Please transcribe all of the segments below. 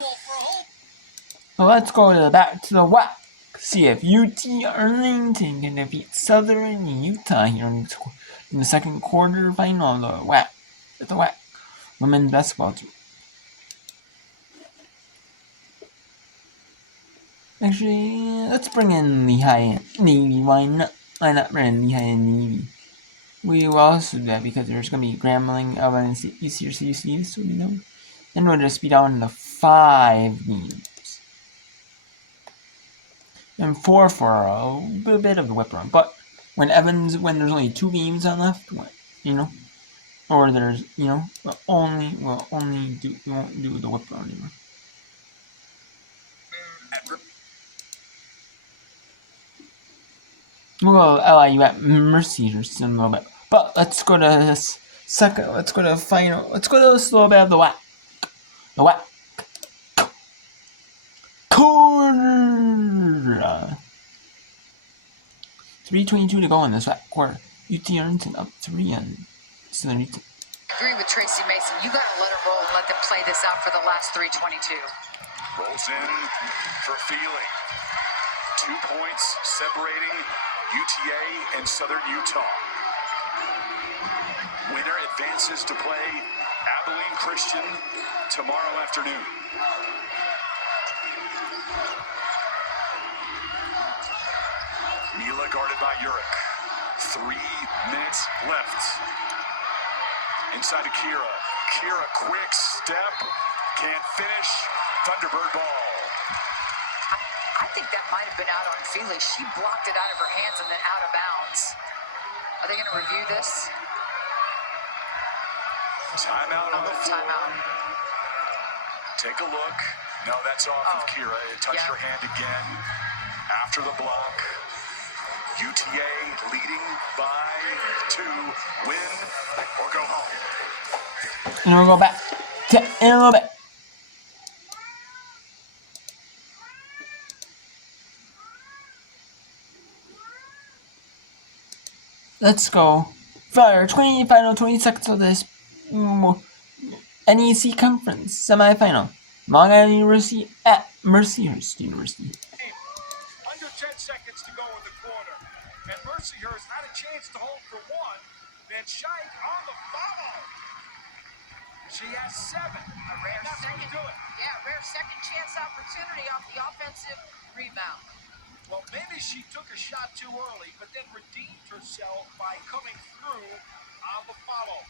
So let's go back to the WAC. See if UT Arlington can defeat Southern Utah here in the second quarter final of the WAC. At the WAC women's basketball team. Actually, let's bring in Lehigh Navy. Why not bring in Lehigh Navy? We will also do that because there's going to be Grambling, Alabama, and UCRC, so we know. Then we'll just be down in the 5 games. And 4 for a bit of the whip run. But when there's only 2 games on left, or there's, we won't do the whip run anymore. We'll go LIU at Mercyhurst in a little bit. But let's go to this second. Let's go to the final. Let's go to this little bit of the WAC. The WAC. Quarter. 3:22 to go in this WAC quarter. UT Arlington up 3 on Southern Utah. Agree with Tracy Mason. You got to let it roll and let them play this out for the last 3:22. Rolls in for Feely. 2 points separating UTA and Southern Utah. Winner advances to play Abilene Christian tomorrow afternoon. Mila guarded by Uric. 3 minutes left. Inside to Kira. Kira, quick step. Can't finish. Thunderbird ball. I think that might have been out on Feely. She blocked it out of her hands and then out of bounds. Are they going to review this? Timeout on the floor. Timeout. Take a look. No, that's off of Kira. It touched her hand again after the block. UTA leading by 2. Win or go home. And we'll go back in a little bit. Let's go. Final 20 seconds of this NEC conference semifinal. Long Island University at Mercyhurst University. Under 10 seconds to go in the quarter. And Mercyhurst had a chance to hold for 1. Van Schaik on the follow. She has 7. A rare second chance opportunity off the offensive rebound. Well, maybe she took a shot too early, but then redeemed herself by coming through on the follow.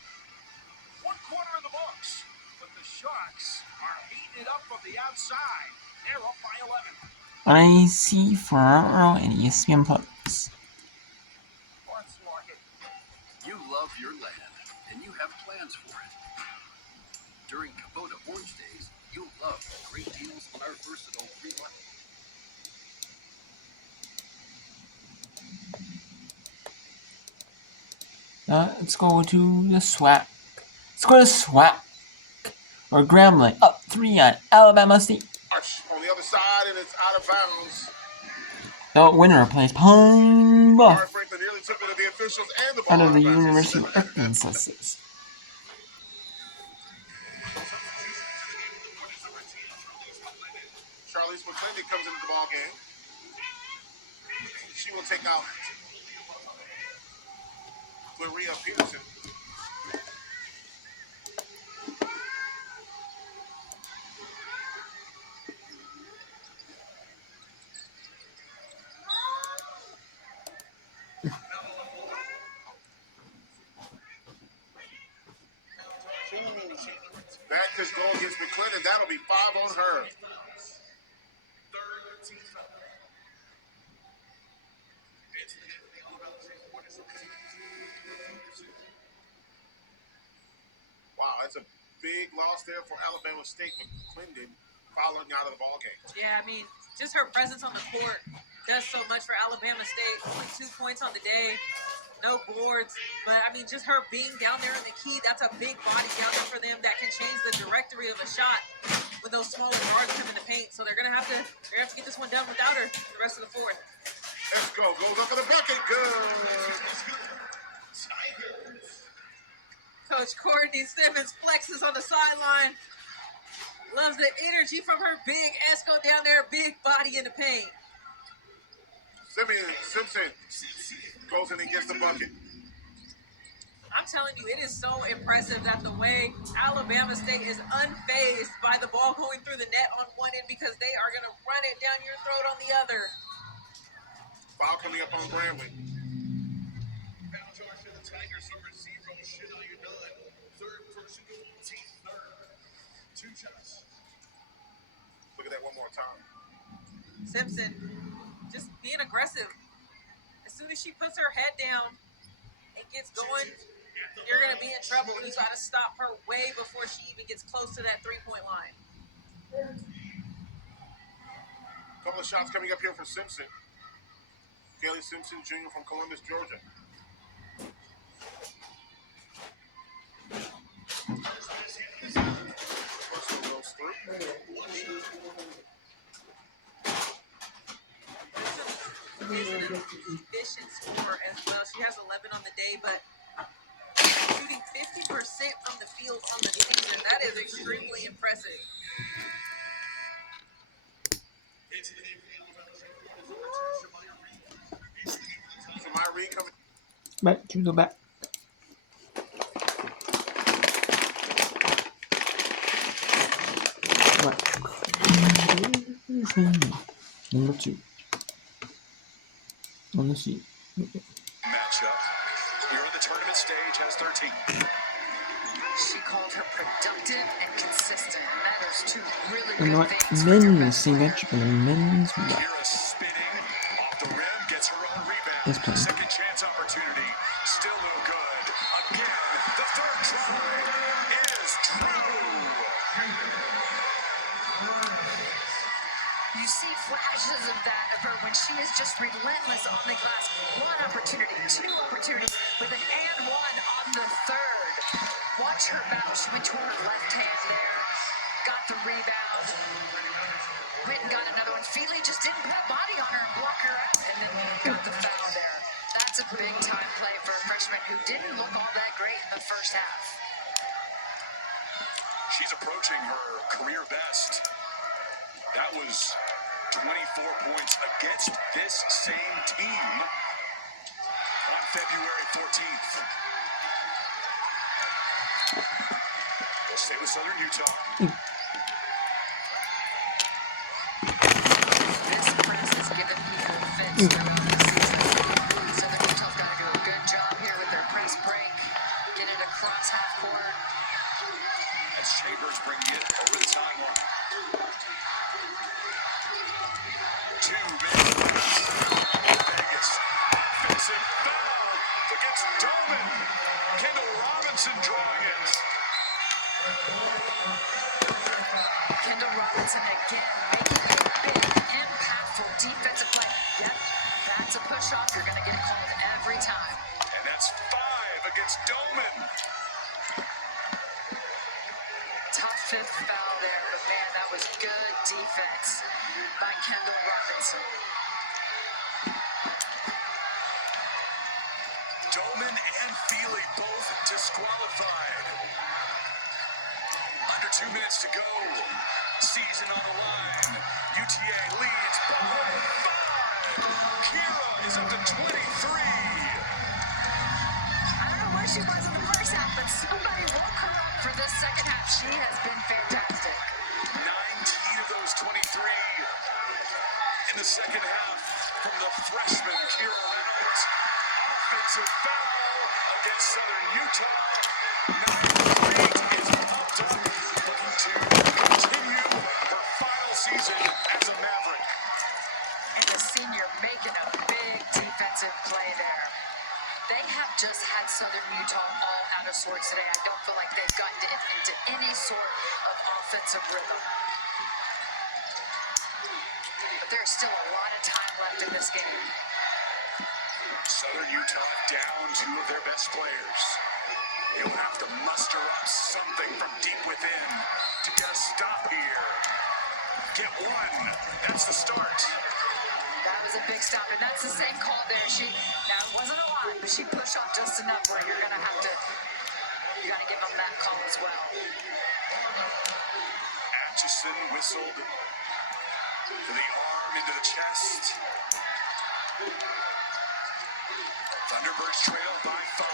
1 quarter in the books, but the Sharks are heating it up from the outside. They're up by 11. IC for Earl and ESPN Plus. You love your land, and you have plans for it. During Kubota Orange Days, you'll love the great deals on our versatile free money. Let's go to the SWAC. Let's go to SWAC. Or Grambling up 3 on Alabama State. On the other side, and it's out of bounds. The winner plays Pine Bluff nearly took one of the officials and the ball out of the University of Arkansas. Charlize McClendon comes into the ball game. She will take out Maria Peterson. That could go against McClendon. That'll be 5 on her. Wow, that's a big loss there for Alabama State. McClendon following out of the ball game. Yeah, I mean, just her presence on the court does so much for Alabama State. Only 2 points on the day, no boards. But, I mean, just her being down there in the key, that's a big body down there for them that can change the trajectory of a shot when those smaller guards come in the paint. So they're going to have to get this one done without her the rest of the fourth. Let's go. Goes up in the bucket. Good. Coach Courtney Simmons flexes on the sideline. Loves the energy from her big Esco down there, big body in the paint. Simpson goes in and gets the bucket. I'm telling you, it is so impressive that the way Alabama State is unfazed by the ball going through the net on one end because they are going to run it down your throat on the other. Foul coming up on Grambling. Foul charge to the Tigers, number 0, Shania Dunn. Third personal, team third. 2 shots. Look at that one more time. Simpson just being aggressive. As soon as she puts her head down and gets going, you're going to be in trouble. You got to stop her way before she even gets close to that three-point line. Couple of shots coming up here for Simpson. Kaylee Simpson Jr. from Columbus, Georgia. First one goes through. Is an efficient scorer as well. She has 11 on the day, but shooting 50% from the field on the season. That is extremely impressive. Shamaya Reed coming. Back to the back. Number 2. On the seat. Matchup here at the tournament stage has 13. She called her productive and consistent, and that is 2 really You know good what? things for your Men's best player. match and the men's back. Kira spinning off the rim, gets her own Is rebound. playing. Second chance opportunity, still no good. Again, the third try is true. You see flashes of that of her when she is just relentless on the glass. 1 opportunity, 2 opportunities, with an and 1 on the third. Watch her bounce. She went to her left hand there, got the rebound, went and got another one. Feely just didn't put a body on her and block her out, and then got the foul there. That's a big time play for a freshman who didn't look all that great in the first half. She's approaching her career best. That was 24 points against this same team on February 14th. We'll stay with Southern Utah. This press has given people fits throughout the season. Southern Utah's got to do a good job here with their press break. Get it across half court. As Chambers bring it over the timeline. 2 minutes. Vegas. Offensive foul against Doman. Kendall Robinson drawing it. Kendall Robinson again making a big, impactful defensive play. Yep, that's a push-off. You're going to get it called every time. And that's 5 against Doman. Tough 5th foul there, but man, that was good defense by Kendall Robinson. Doman and Feely both disqualified. Under 2 minutes to go. Season on the line. UTA leads by 5. Kira is up to 23. I don't know where she was in the first half, but somebody woke her up for this second half. She has been fantastic. 19 of those 23 in the second half from the freshman Kira Reynolds. Offensive foul against Southern Utah. 9-8 is pumped up, looking to continue her final season as a Maverick. And the senior making a big defensive play there. They have just had Southern Utah all out of sorts today. I don't feel like they've gotten into any sort of offensive rhythm. But there's still a lot of time left in this game. Southern Utah down 2 of their best players. They'll have to muster up something from deep within to get a stop here. Get 1. That's the start. That was a big stop, and that's the same call there. Now it wasn't a lot, but she pushed off just enough where you got to give them that call as well. At Hutchison whistled to the arm into the chest. Thunderbirds trail by 5.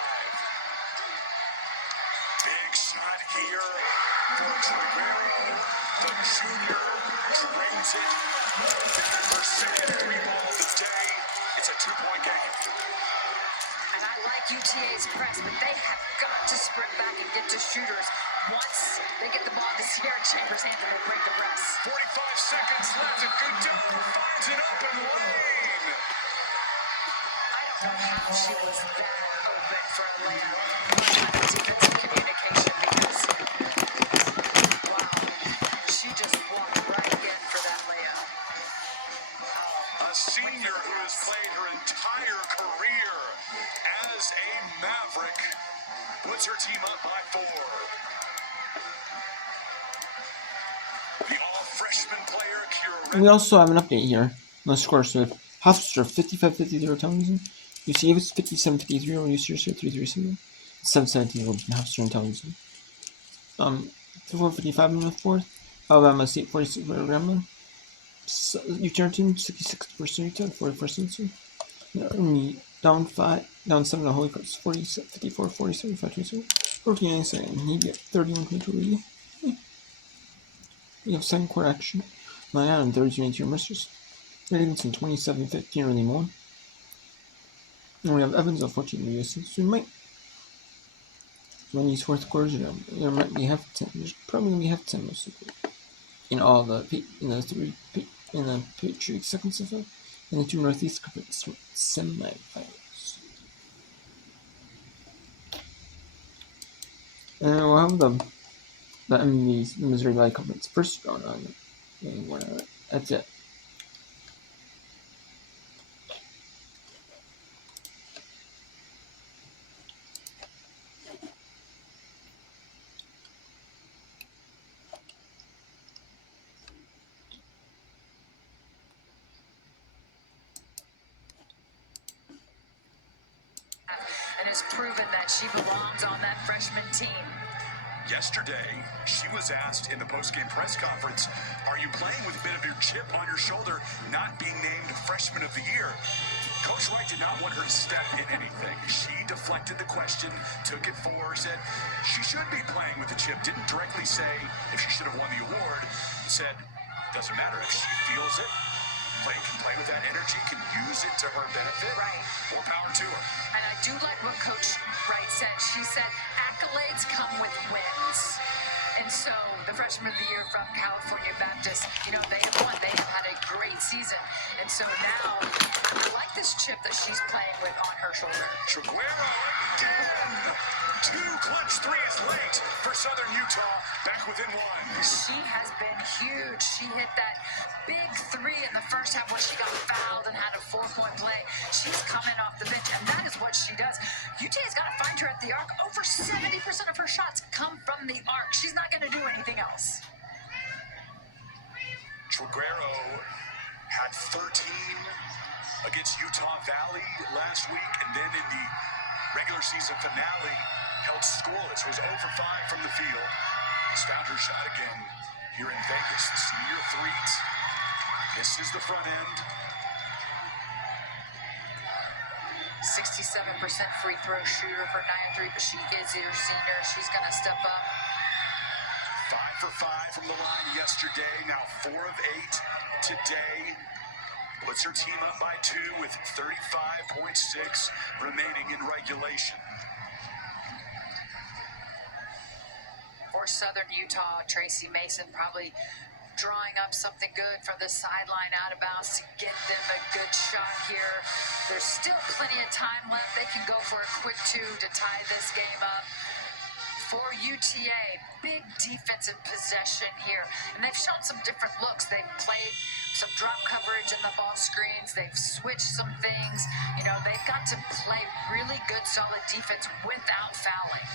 Big shot here for Triguero. The junior drains it. Her second 3-ball of the day. It's a 2-point game. And I like UTA's press, but they have got to sprint back and get to shooters. Once they get the ball to Sierra Chambers' hand, and will break the press. 45 seconds left, and Goodell finds an open lane. I don't know how she was that open for a layup. Defensive communication, because, wow, she just walked right in for that layup. A senior who has played her entire career as a Maverick puts her team up by 4. The all-freshman player, Kira. We also have an update here on the score. So Hofstra 55-53 Townsend, UCA was 57-53 over UCSC 3-3-7, 7-17 over Hofstra and Townsend. 4:55 in the fourth. Alabama State 46 over Grambling. U-Tarleton 66 Utah 41st. Down 7 to Holy Cross 54 47 5-27. 49 second. He get 31-22 lead. We have second quarter action. Line out and 32-19 Mercers. Davidson 27-15 early on. And we have Evans at 14 USC. So we might, when these fourth quarters, there might be half 10. There's probably gonna be half 10 most likely. In all the Patriot seconds of it, and the 2 Northeast Conference semifinals. And we'll have the Missouri Valley Conference first round on it. That's it. And has proven that she belongs on that freshman team. Yesterday, she was asked in the post-game press conference, are you playing with a bit of your chip on your shoulder, not being named Freshman of the Year? Coach Wright did not want her to step in anything. She deflected the question, took it for her, said she should be playing with the chip, didn't directly say if she should have won the award, said, doesn't matter if she feels it, can play with that energy, can use it to her benefit. Right. More power to her. And I do like what Coach Wright said. She said, accolades come with wins. And so the Freshman of the Year from California Baptist, they have won. They have had a great season. And so now, I like this chip that she's playing with on her shoulder. Triguero again! 2 clutch threes late for Southern Utah, back within 1. She has been huge. She hit that big 3 in the first half when she got fouled and had a 4-point play. She's coming off the bench, and that is what she does. UTA's got to find her at the arc. Over 70% of her shots come from the arc. She's not going to do anything else. Triguero had 13 against Utah Valley last week, and then in the regular season finale, held scoreless, was 0 for 5 from the field. Has found her shot again here in Vegas. The senior threes. Misses the front end. 67% free throw shooter for 9-3, but she is your senior. She's going to step up. 5 for 5 from the line yesterday. Now 4 of 8 today. Puts her team up by 2 with 35.6 remaining in regulation. For Southern Utah, Tracy Mason probably drawing up something good from the sideline out of bounds to get them a good shot here. There's still plenty of time left. They can go for a quick 2 to tie this game up. For UTA, big defensive possession here. And they've shown some different looks. They've played some drop coverage in the ball screens. They've switched some things. They've got to play really good, solid defense without fouling.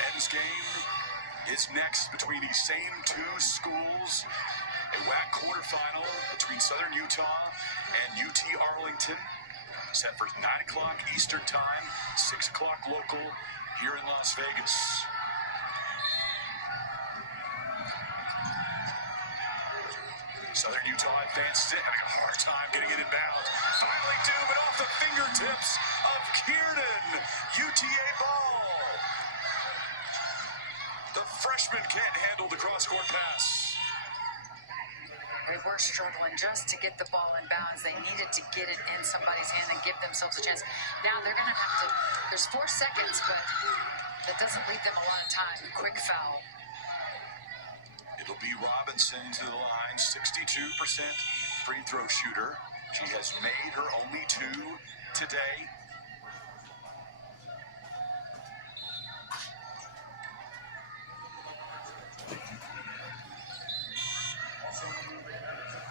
Men's game is next between these same 2 schools. A WAC quarterfinal between Southern Utah and UT Arlington. Set for 9 o'clock Eastern Time, 6 o'clock local here in Las Vegas. Southern Utah advances it, having a hard time getting it inbound. Finally do, but off the fingertips of Kiernan. UTA ball. The freshman can't handle the cross-court pass. They were struggling just to get the ball in bounds. They needed to get it in somebody's hand and give themselves a chance. Now they're going to have to, there's 4 seconds, but that doesn't leave them a lot of time. Quick foul. It'll be Robinson to the line, 62% free throw shooter. She has made her only 2 today.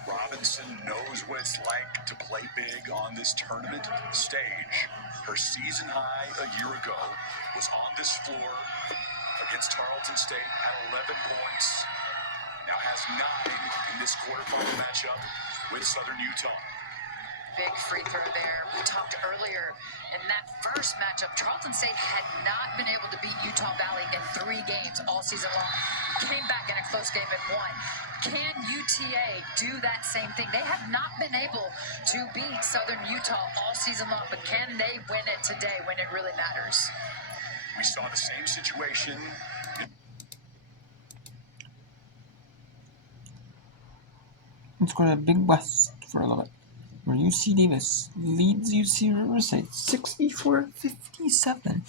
Robinson knows what it's like to play big on this tournament stage. Her season high a year ago was on this floor against Tarleton State at 11 points. Now has 9 in this quarterfinal matchup with Southern Utah. Big free throw there. We talked earlier in that first matchup, Tarleton State had not been able to beat Utah Valley in 3 games all season long. Came back in a close game and won. Can UTA do that same thing? They have not been able to beat Southern Utah all season long, but can they win it today when it really matters? We saw the same situation. Let's go to Big West for a little bit, where UC Davis leads UC Riverside 64-57.